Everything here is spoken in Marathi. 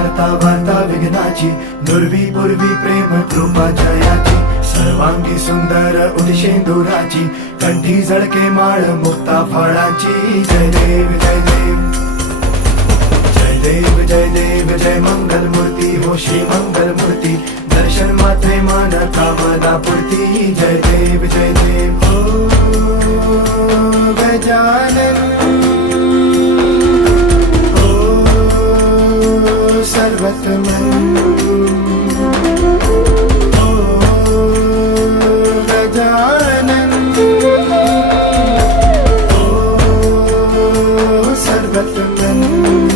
हरता वार्ता विघ्नाची, नुरवी पूर्वी प्रेम कृपा जयाची, सर्वांगी सुंदर उदिशेंदुराची, कंठी झळके माळ मुक्ता फळाची. जय देव जय देव जय देव जय देव जय मंगल मूर्ती हो श्री मंगल मूर्ती, दर्शन मात्रे मन कामना पूर्ती. जय देव जय देव हो गजानन हो सर्वतमन हो गजानन हो सर्वतमन.